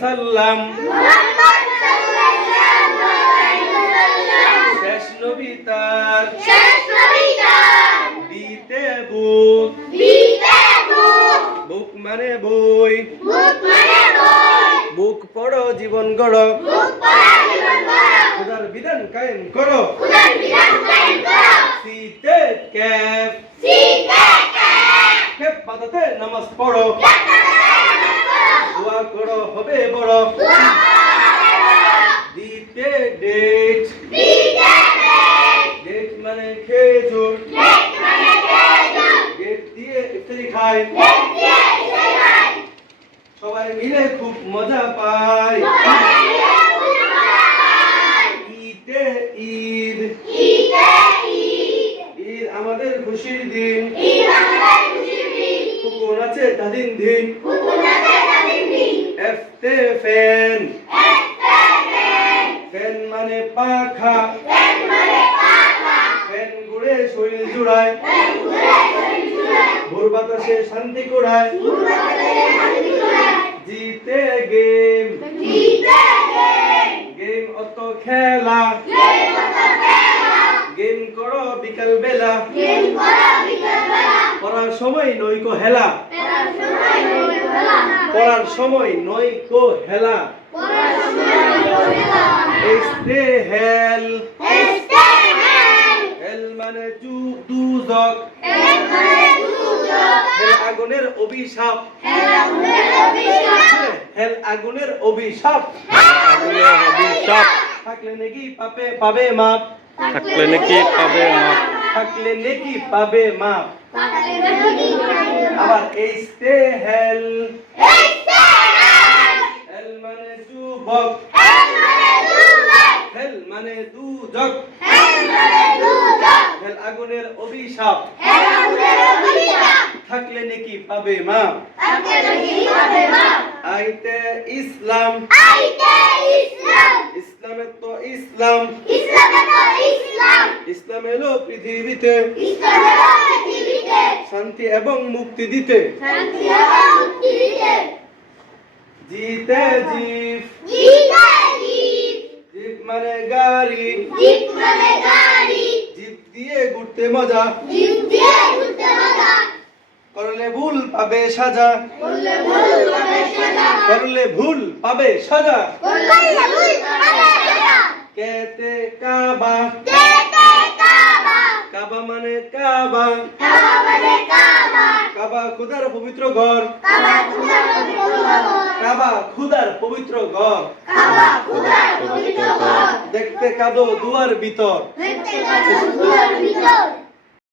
সাল্লাম শেষ নবী তার দিতে বুক বুক মানে বই বুক পড়ো জীবন গড়ো খুদার বিধান কায়েম করো সিতে ক্যাপ ক্যাপ বাঁধাতে নামাজ পড়ো দোয়া করো হবে বড় দিতে ডেট ডেট মানে খেজুর ডেট দিয়ে ইফতারি খায় সবাই মিলে খুব মজা পায় ঈদে ঈদ ঈদ আমাদের খুশির দিন কুকুর আছে তাদিন দিন এফতে ফ্যান ফ্যান মানে পাখা ফ্যান ঘুরে শরীর জুড়ায় ভোর বাতাসে শান্তি কুড়ায় জিতে গেম গেম অত খেলা গেম করো বিকাল বেলা পড়ার সময় নৈকো হেলা পড়ার সময় নৈকো হেলা স্টে হেল হেল মানে দুজক হেল আগুনের অভিশাপ হেল আগুনের অভিশাপ থাকলে নাকি পাবে মাপ থাকলে নাকি পাবে মাপ থাকলে নাকি পাবে মাপ আবার স্টে হেল হেল মানে যুবক হেল মানে দুজক হেল আগুনের অভিশাপ থাকলে নাকি পাবে মাপ আইতে ইসলাম ইসলামের তো ইসলাম ইসলাম এলো পৃথিবীতে শান্তি এবং মুক্তি দিতে জিতে জিপ জিপ মানে গাড়ি জিপ দিয়ে ঘুরতে মজা করলে ভুল পাবে সাজা করলে ভুল পাবে সাজা কেতে কাবা কাবা মানে কাবা কাবা খুদার পবিত্র ঘর কাবা খুদার পবিত্র ঘর দেখতে কাঁদো দুয়ার ভিতর